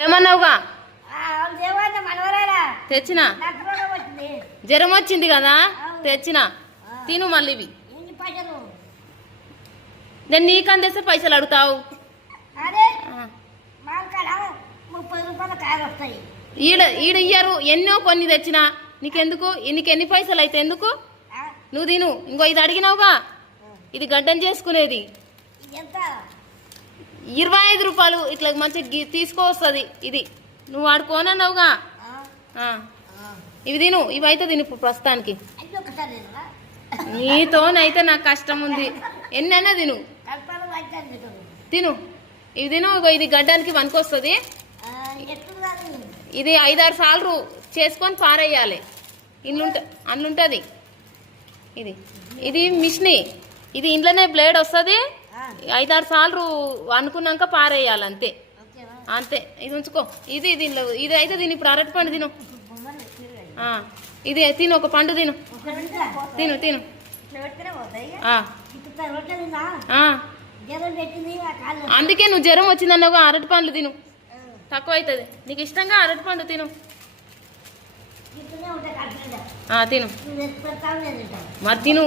ఏమన్నావుగా తెచ్చినా జ్వరం వచ్చింది కదా తెచ్చినా తిను మళ్ళీ ఇవి నేను నీకు అందేస్తే పైసలు అడుగుతావు ఈడ ఈడ ఇయ్యరు ఎన్నో కొన్ని తెచ్చినా నీకెందుకు నీకు ఎన్ని పైసలు అయితే ఎందుకు నువ్వు తిను ఇంకో ఇది అడిగినావుగా ఇది గడ్డం చేసుకునేది 25 రూపాయలు ఇట్లా మంచి తీసుకోవస్తుంది ఇది నువ్వు వాడుకోనన్నావుగా ఇవి తిను ఇవైతే తిను ఇప్పుడు ప్రస్తుతానికి నీతోనైతే నాకు కష్టం ఉంది ఎన్నైనా తిను తిను ఇవి తిను ఇది గడ్డానికి పనికొస్తుంది ఇది 5-6 సార్లు చేసుకొని పారేయాలి అందుంటుంది ఇది ఇది మిషని ఇది ఇంట్లోనే బ్లేడ్ వస్తుంది 5-6 సార్లు అనుకున్నాక పారేయాలి అంతే అంతే ఇది ఉంచుకో ఇది దీనిలో ఇది అయితే దీని ఇప్పుడు అరటి పండు తిను ఇది తిను ఒక పండు తిను తిను తిను అందుకే నువ్వు జ్వరం వచ్చిందన్నావుగా అరటి పండ్లు తిను తక్కువ అవుతుంది నీకు ఇష్టంగా అరటి పండు తిను తిను మరి తిను